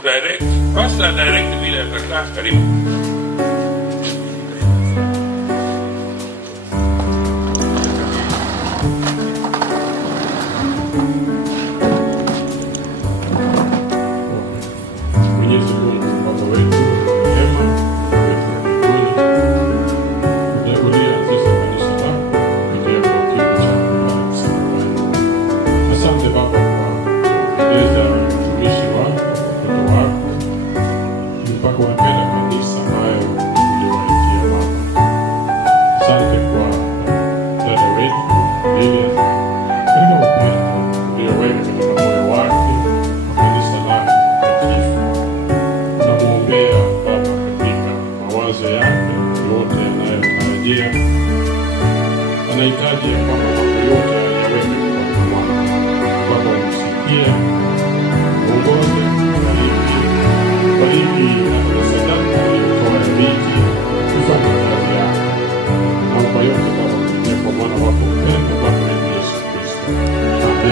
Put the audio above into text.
Direct, pastor direct vile atakaa karibu. Mwenyezi Mungu Baba wetu rehema wetu mbinguni, tunakulia sisi kanisa lako kupitia kwa kipindi cha msalabani. Asante Baba kwa kueleza mtumishi wako, mtoto wako, mpaka unapenda kanisa ambayo uliwaitia Baba. Asante kwa dada wetu Lilian, katika upendo ulioweka katika moyo wake kwa kanisa lako takatifu. Tunamwombea Baba katika mawazo yake yote anayotarajia. Anahitaji ya kwamba mambo yote ayaweke kwa mwako. Baba umsikie, uongoze, bariki na